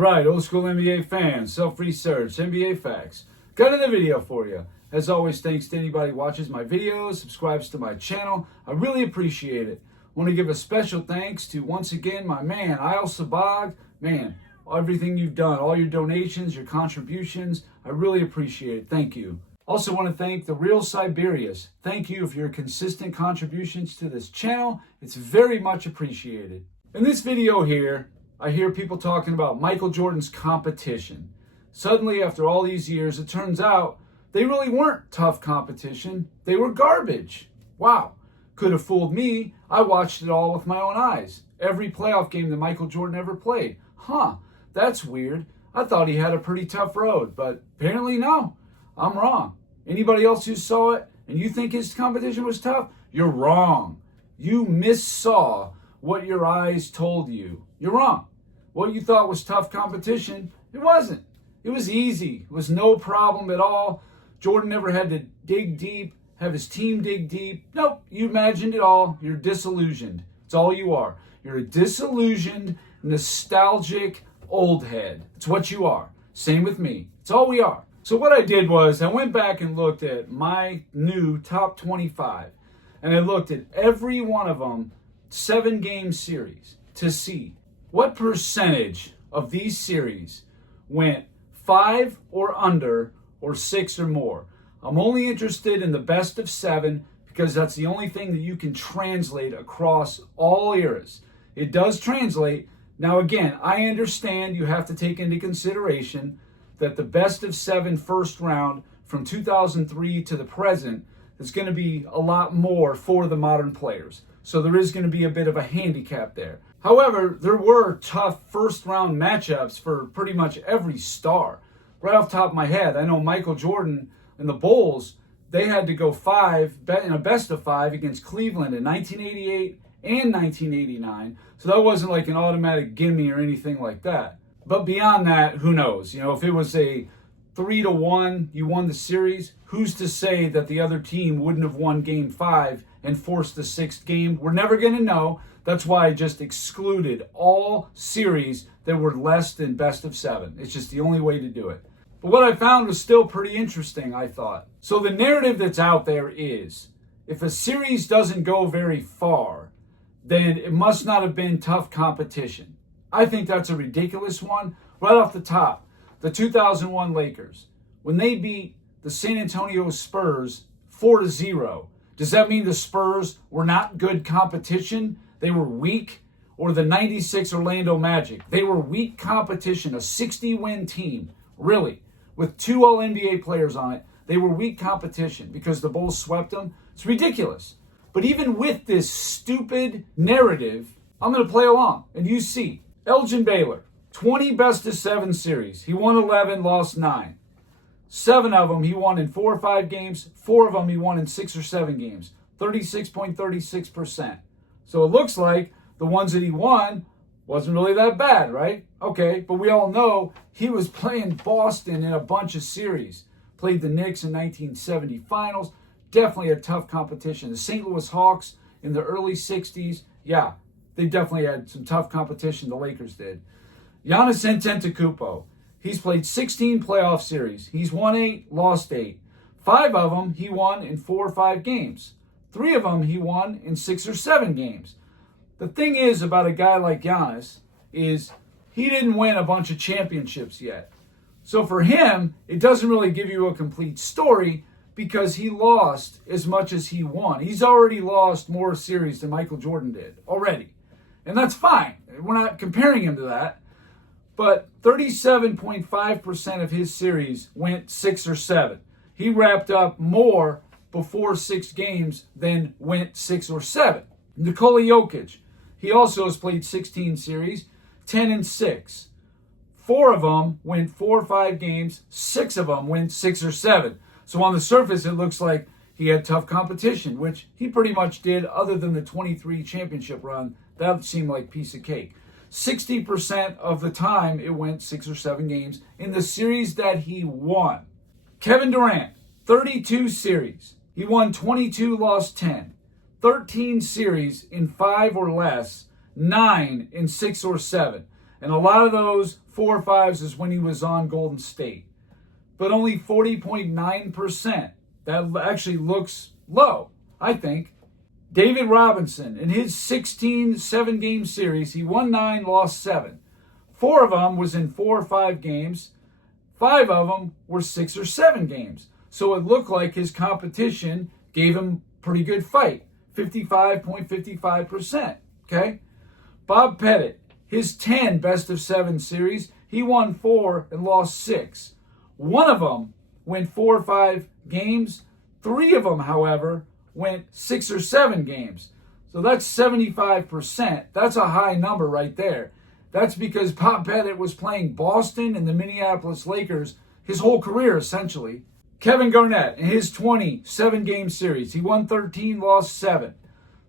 Alright, old school NBA fans, self-research, NBA facts. Got another video for you. As always, thanks to anybody who watches my videos, subscribes to my channel. I really appreciate it. Want to give a special thanks to, once again, my man, Isle Sabag. Man, everything you've done, all your donations, your contributions, I really appreciate it. Thank you. Also want to thank the Real Siberius. Thank you for your consistent contributions to this channel. It's very much appreciated. In this video here, I hear people talking about Michael Jordan's competition. Suddenly, after all these years, it turns out they really weren't tough competition. They were garbage. Wow. Could have fooled me. I watched it all with my own eyes. Every playoff game that Michael Jordan ever played. That's weird. I thought he had a pretty tough road, but apparently no. I'm wrong. Anybody else who saw it and you think his competition was tough, you're wrong. You missaw what your eyes told you. You're wrong. What you thought was tough competition, it wasn't. It was easy. It was no problem at all. Jordan never had to dig deep, have his team dig deep. Nope, you imagined it all. You're disillusioned. It's all you are. You're a disillusioned, nostalgic old head. It's what you are. Same with me. It's all we are. So what I did was I went back and looked at my new top 25. And I looked at every one of them 7-game series to see what percentage of these series went 5 or under or 6 or more. I'm only interested in the best of 7 because that's the only thing that you can translate across all eras. It does translate. Now again, I understand you have to take into consideration that the best of 7 first round from 2003 to the present is going to be a lot more for the modern players. So there is going to be a bit of a handicap there. However, there were tough first round matchups for pretty much every star. Right off the top of my head, I know Michael Jordan and the Bulls, they had to go 5 in a best of 5 against Cleveland in 1988 and 1989. So that wasn't like an automatic gimme or anything like that. But beyond that, who knows? You know, if it was a 3-1, you won the series, who's to say that the other team wouldn't have won game 5 and forced the 6th game? We're never going to know. That's why I just excluded all series that were less than best of 7. It's just the only way to do it. But what I found was still pretty interesting, I thought. So the narrative that's out there is, if a series doesn't go very far, then it must not have been tough competition. I think that's a ridiculous one. Right off the top, the 2001 Lakers, when they beat the San Antonio Spurs 4-0, does that mean the Spurs were not good competition? They were weak? Or the 96 Orlando Magic, they were weak competition, a 60-win team, really, with 2 All-NBA players on it. They were weak competition because the Bulls swept them. It's ridiculous. But even with this stupid narrative, I'm going to play along. And you see, Elgin Baylor, 20 best of 7 series. He won 11, lost 9. 7 of them he won in 4 or 5 games. 4 of them he won in 6 or 7 games. 36.36%. So it looks like the ones that he won wasn't really that bad, right? Okay, but we all know he was playing Boston in a bunch of series. Played the Knicks in 1970 finals. Definitely a tough competition. The St. Louis Hawks in the early 60s, yeah, they definitely had some tough competition, the Lakers did. Giannis Antetokounmpo, he's played 16 playoff series. He's won 8, lost 8. 5 of them he won in 4 or 5 games. 3 of them he won in 6 or 7 games. The thing is about a guy like Giannis is he didn't win a bunch of championships yet. So for him, it doesn't really give you a complete story because he lost as much as he won. He's already lost more series than Michael Jordan did already. And that's fine. We're not comparing him to that. But 37.5% of his series went 6 or 7. He wrapped up more before 6 games than went 6 or 7. Nikola Jokic, he also has played 16 series, 10-6. 4 of them went 4 or 5 games. 6 of them went 6 or 7. So on the surface, it looks like he had tough competition, which he pretty much did other than the 23 championship run. That seemed like a piece of cake. 60% of the time, it went 6 or 7 games in the series that he won. Kevin Durant, 32 series. He won 22, lost 10. 13 series in 5 or less, 9 in 6 or 7. And a lot of those 4-5s is when he was on Golden State. But only 40.9%. That actually looks low, I think. David Robinson, in his 16 7-game series, he won 9, lost 7. 4 of them was in 4 or 5 games. 5 of them were 6 or 7 games. So it looked like his competition gave him pretty good fight. 55.55%. Okay? Bob Pettit, his 10 best-of-7 series, he won 4 and lost 6. 1 of them went 4 or 5 games. 3 of them, however, went 6 or 7 games. So that's 75%. That's a high number right there. That's because Bob Pettit was playing Boston and the Minneapolis Lakers his whole career, essentially. Kevin Garnett, in his 20 7-game series, he won 13, lost 7.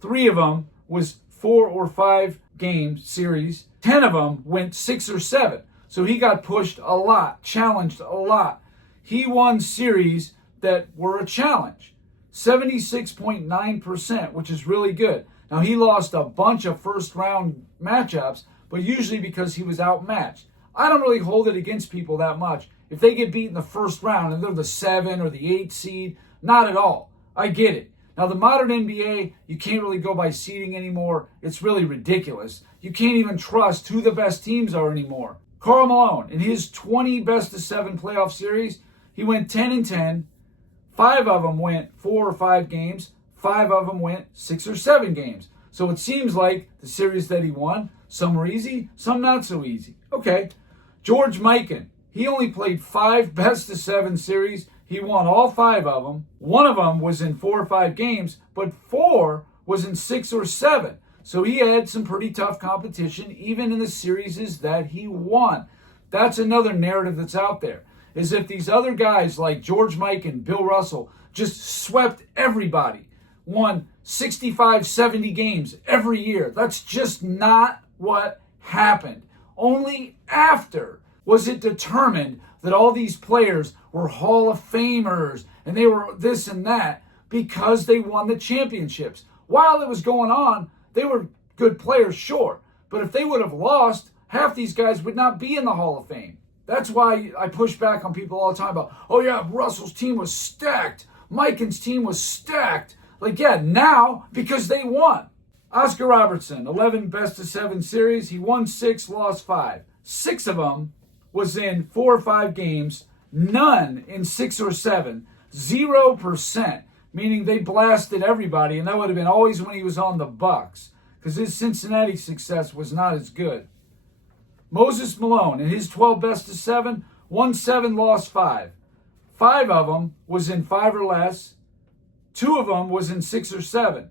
3 of them was 4 or 5 game series. 10 of them went 6 or 7. So he got pushed a lot, challenged a lot. He won series that were a challenge. 76.9%, which is really good. Now, he lost a bunch of first-round matchups, but usually because he was outmatched. I don't really hold it against people that much. If they get beat in the first round and they're the 7 or the 8 seed, not at all. I get it. Now, the modern NBA, you can't really go by seeding anymore. It's really ridiculous. You can't even trust who the best teams are anymore. Karl Malone, in his 20 best-of-7 playoff series, he went 10-10. 5 of them went 4 or 5 games. 5 of them went 6 or 7 games. So it seems like the series that he won, some were easy, some not so easy. Okay. George Mikan, he only played 5 best-of-7 series. He won all 5 of them. 1 of them was in 4 or 5 games, but 4 was in 6 or 7. So he had some pretty tough competition, even in the series that he won. That's another narrative that's out there, is if these other guys like George Mikan, Bill Russell, just swept everybody, won 65, 70 games every year. That's just not what happened. Only after was it determined that all these players were Hall of Famers and they were this and that because they won the championships. While it was going on, they were good players, sure. But if they would have lost, half these guys would not be in the Hall of Fame. That's why I push back on people all the time about, oh yeah, Russell's team was stacked. Mikan's team was stacked. Like, yeah, now because they won. Oscar Robertson, 11 best-of-7 series. He won 6, lost 5. 6 of them was in 4 or 5 games. None in 6 or 7. 0%, meaning they blasted everybody, and that would have been always when he was on the Bucks, because his Cincinnati success was not as good. Moses Malone, in his 12 best-of-7, won 7, lost 5. 5 of them was in 5 or less. 2 of them was in 6 or 7.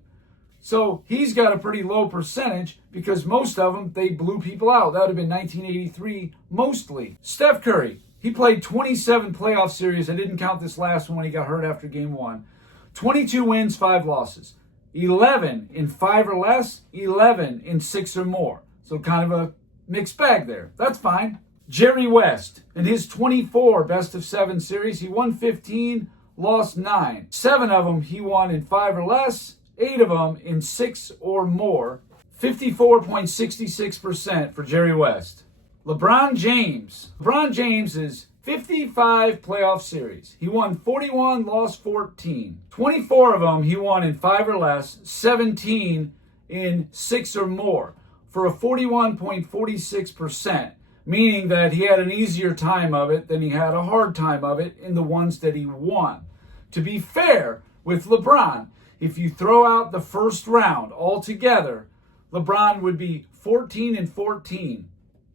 So he's got a pretty low percentage because most of them, they blew people out. That would have been 1983 mostly. Steph Curry, he played 27 playoff series. I didn't count this last one when he got hurt after game 1. 22 wins, 5 losses. 11 in 5 or less, 11 in 6 or more. So kind of a mixed bag there. That's fine. Jerry West, in his 24 best-of-7 series, he won 15, lost 9. 7 of them he won in 5 or less, 8 of them in 6 or more. 54.66% for Jerry West. LeBron James. LeBron James is 55 playoff series. He won 41, lost 14. 24 of them he won in 5 or less, 17 in 6 or more, for a 41.46%, meaning that he had an easier time of it than he had a hard time of it in the ones that he won. To be fair with LeBron, if you throw out the first round altogether, LeBron would be 14 and 14.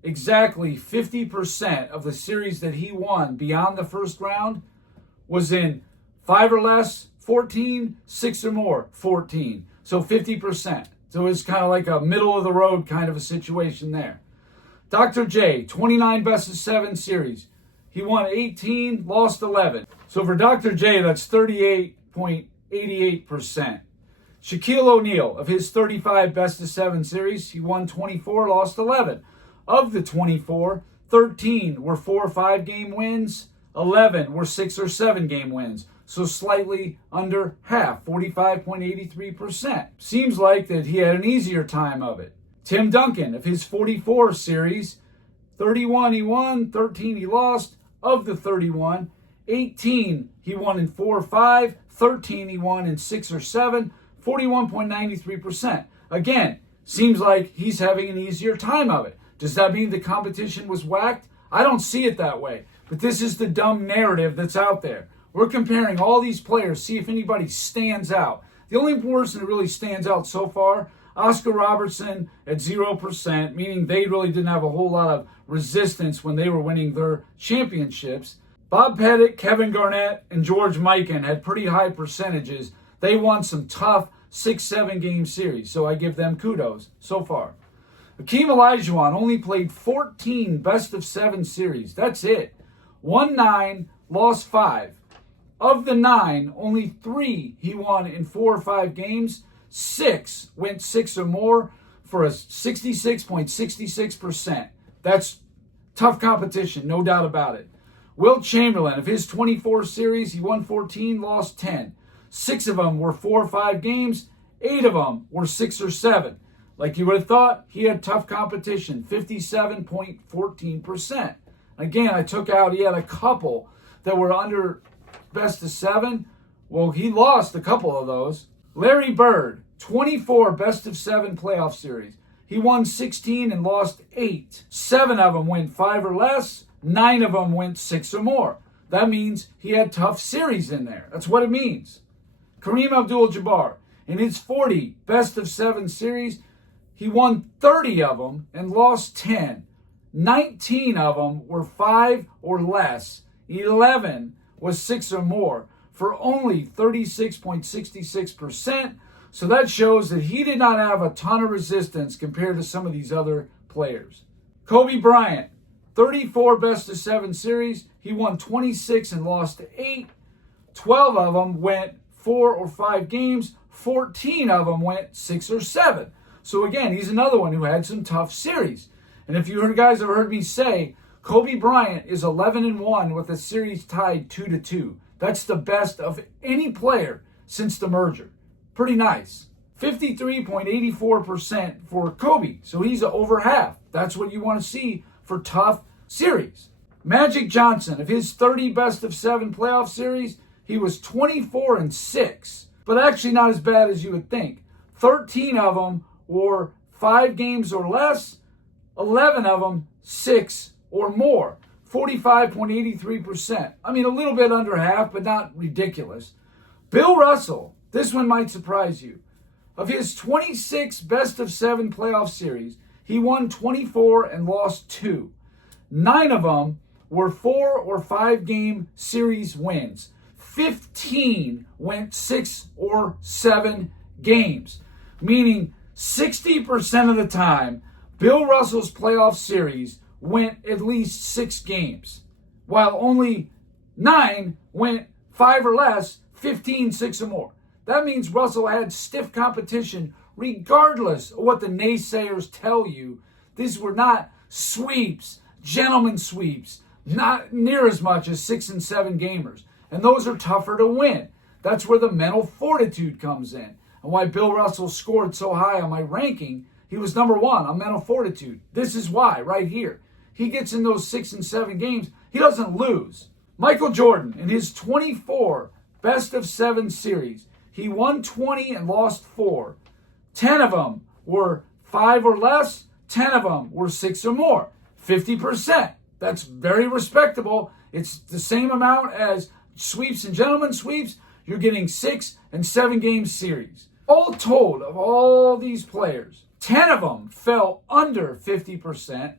Exactly 50% of the series that he won beyond the first round was in 5 or less, 14, 6 or more, 14. So 50%. So it's kind of like a middle of the road kind of a situation there. Dr. J, 29 best-of-7 series. He won 18, lost 11. So for Dr. J, that's 38.88%. Shaquille O'Neal, of his 35 best-of-7 series, he won 24, lost 11. Of the 24, 13 were 4 or 5 game wins, 11 were 6 or 7 game wins. So slightly under half, 45.83%. Seems like that he had an easier time of it. Tim Duncan, of his 44 series, 31 he won, 13 he lost. Of the 31, 18 he won in 4 or 5, 13 he won in 6 or 7, 41.93%. Again, seems like he's having an easier time of it. Does that mean the competition was whacked? I don't see it that way. But this is the dumb narrative that's out there. We're comparing all these players, see if anybody stands out. The only person that really stands out so far, Oscar Robertson at 0%, meaning they really didn't have a whole lot of resistance when they were winning their championships. Bob Pettit, Kevin Garnett, and George Mikan had pretty high percentages. They won some tough 6-7 game series, so I give them kudos so far. Hakeem Olajuwon only played 14 best-of-7 series. That's it. Won 9, lost 5. Of the 9, only 3 he won in 4 or 5 games. 6 went 6 or more for a 66.66%. That's tough competition, no doubt about it. Wilt Chamberlain, of his 24 series, he won 14, lost 10. 6 of them were 4 or 5 games. 8 of them were 6 or 7. Like you would have thought, he had tough competition, 57.14%. Again, I took out, he had a couple that were under best of 7. Well, he lost a couple of those. Larry Bird, 24 best of 7 playoff series. He won 16 and lost 8. 7 of them went 5 or less. 9 of them went 6 or more. That means he had tough series in there. That's what it means. Kareem Abdul-Jabbar, in his 40 best of 7 series, he won 30 of them and lost 10. 19 of them were 5 or less. 11 was 6 or more for only 36.66%. So that shows that he did not have a ton of resistance compared to some of these other players. Kobe Bryant, 34 best of 7 series. He won 26 and lost 8. 12 of them went 4 or 5 games. 14 of them went 6 or 7. So again, he's another one who had some tough series. And if you guys have heard me say, Kobe Bryant is 11-1 with a series tied 2-2. That's the best of any player since the merger. Pretty nice. 53.84% for Kobe. So he's over half. That's what you want to see for tough series. Magic Johnson, of his 30 best of 7 playoff series, he was 24-6. But actually not as bad as you would think. 13 of them were 5 games or less. 11 of them 6 or more. 45.83%. I mean, a little bit under half, but not ridiculous. Bill Russell, this one might surprise you. Of his 26 best of 7 playoff series, he won 24 and lost 2. 9 of them were 4 or 5 game series wins. 15 went 6 or 7 games, meaning 60% of the time, Bill Russell's playoff series went at least 6 games, while only 9 went 5 or less, 15, 6 or more. That means Russell had stiff competition regardless of what the naysayers tell you. These were not sweeps, gentlemen sweeps, not near as much as 6 and 7 gamers. And those are tougher to win. That's where the mental fortitude comes in. And why Bill Russell scored so high on my ranking, he was number 1 on mental fortitude. This is why, right here. He gets in those 6 and 7 games, he doesn't lose. Michael Jordan, in his 24 best of 7 series, he won 20 and lost 4. 10 of them were 5 or less. 10 of them were 6 or more. 50%. That's very respectable. It's the same amount as sweeps and gentlemen sweeps. You're getting 6 and 7 game series. All told, of all these players, 10 of them fell under 50%.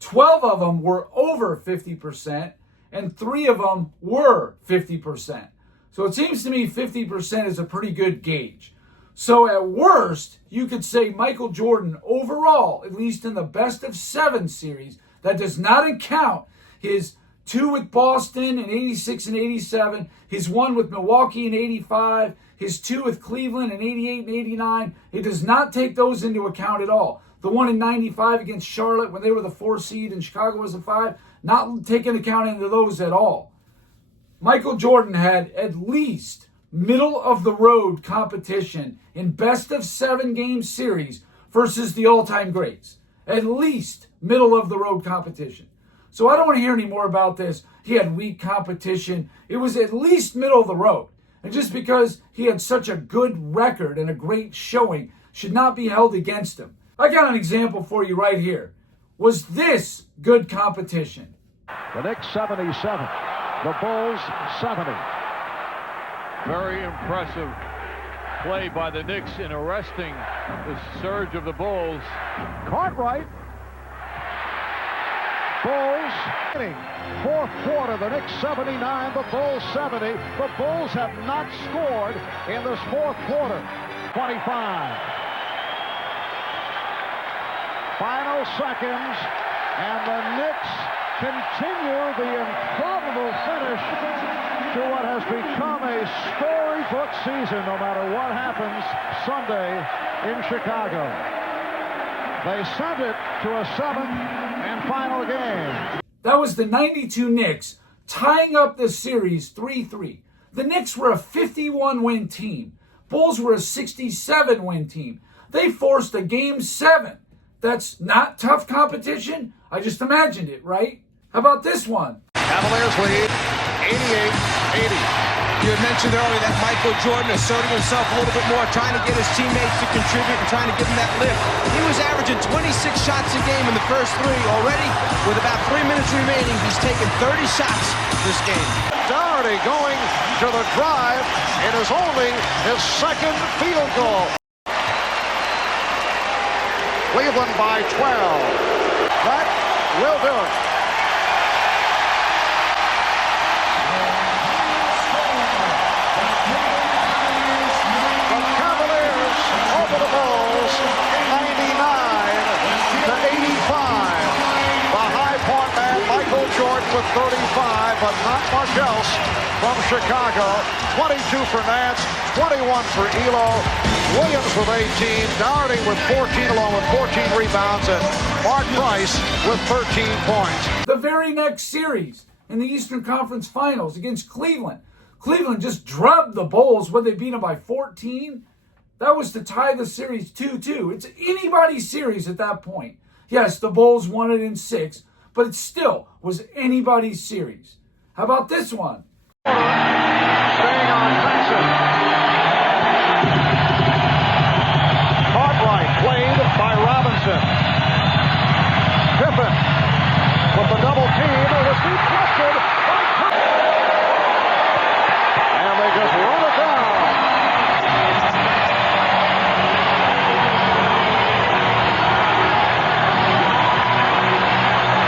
12 of them were over 50%, and 3 of them were 50%. So it seems to me 50% is a pretty good gauge. So at worst, you could say Michael Jordan overall, at least in the best of 7 series, that does not count his 2 with Boston in 86 and 87, his 1 with Milwaukee in 85, his 2 with Cleveland in 88 and 89. It does not take those into account at all. The 1 in 95 against Charlotte when they were the 4 seed and Chicago was the 5, not taking account into those at all. Michael Jordan had at least middle of the road competition in best of 7 game series versus the all-time greats. At least middle of the road competition. So I don't want to hear any more about this. He had weak competition. It was at least middle of the road. And just because he had such a good record and a great showing should not be held against him. I got an example for you right here. Was this good competition? The Knicks 77, the Bulls 70. Very impressive play by the Knicks in arresting the surge of the Bulls. Cartwright. Bulls winning. Fourth quarter, the Knicks 79, the Bulls 70. The Bulls have not scored in this fourth quarter. 25. Final seconds, and the Knicks continue the improbable finish to what has become a storybook season, no matter what happens Sunday in Chicago. They sent it to a seventh and final game. That was the 92 Knicks tying up the series 3-3. The Knicks were a 51-win team. Bulls were a 67-win team. They forced a Game 7. That's not tough competition? I just imagined it, right? How about this one? Cavaliers lead 88-80. You had mentioned earlier that Michael Jordan asserting himself a little bit more, trying to get his teammates to contribute and trying to give him that lift. He was averaging 26 shots a game in the first three. Already, with about 3 minutes remaining, he's taken 30 shots this game. Doherty going to the drive. It is only his second field goal. Cleveland by 12. That will do it. The Cavaliers over the Bulls, 99-85. The high point man, Michael Jordan with 35, but not much else from Chicago. 22 for Nance, 21 for Elo. Williams with 18, Doherty with 14 along with 14 rebounds, and Mark Price with 13 points. The very next series in the Eastern Conference Finals against Cleveland. Cleveland just drubbed the Bulls when they beat them by 14. That was to tie the series 2-2. It's anybody's series at that point. Yes, the Bulls won it in 6, but it still was anybody's series. How about this one? Staying on offensive. Cartwright played by Robinson. Pippen with the double team. It was deflected by Pippen. And they just run it down.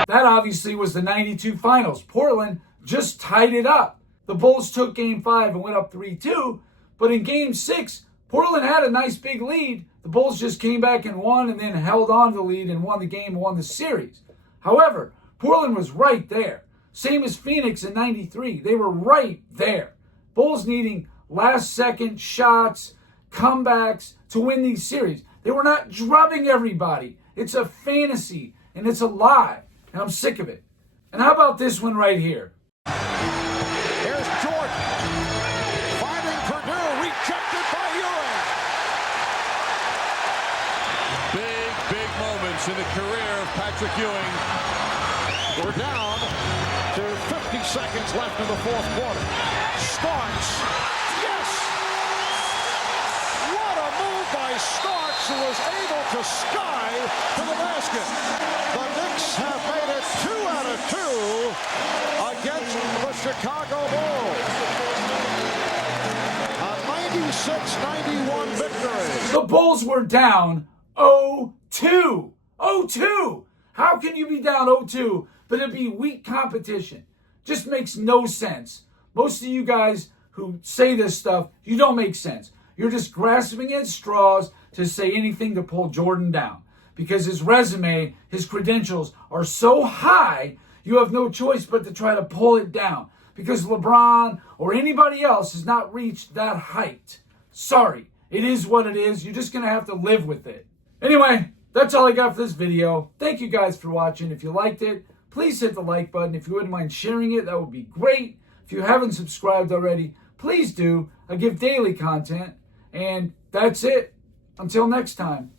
That obviously was the 92 finals. Portland just tied it up. The Bulls took Game 5 and went up 3-2, but in Game 6, Portland had a nice big lead. The Bulls just came back and won and then held on to the lead and won the game and won the series. However, Portland was right there. Same as Phoenix in 93. They were right there. Bulls needing last-second shots, comebacks to win these series. They were not drubbing everybody. It's a fantasy, and it's a lie, and I'm sick of it. And how about this one right here? Here's Jordan. Finding Purdue. Rejected by Ewing. Big moments in the career of Patrick Ewing. We're down to 50 seconds left in the fourth quarter. Starks. Yes! What a move by Starks, who was able to sky to the basket. The Knicks have made it 2 out of 2 against the Chicago Bulls. A 96-91 victory. The Bulls were down 0-2. 0-2. How can you be down 0-2, but it'd be weak competition? Just makes no sense. Most of you guys who say this stuff, you don't make sense. You're just grasping at straws to say anything to pull Jordan down. Because his resume, his credentials are so high, you have no choice but to try to pull it down. Because LeBron or anybody else has not reached that height. Sorry, it is what it is. You're just going to have to live with it. Anyway, that's all I got for this video. Thank you guys for watching. If you liked it, please hit the like button. If you wouldn't mind sharing it, that would be great. If you haven't subscribed already, please do. I give daily content. And that's it. Until next time.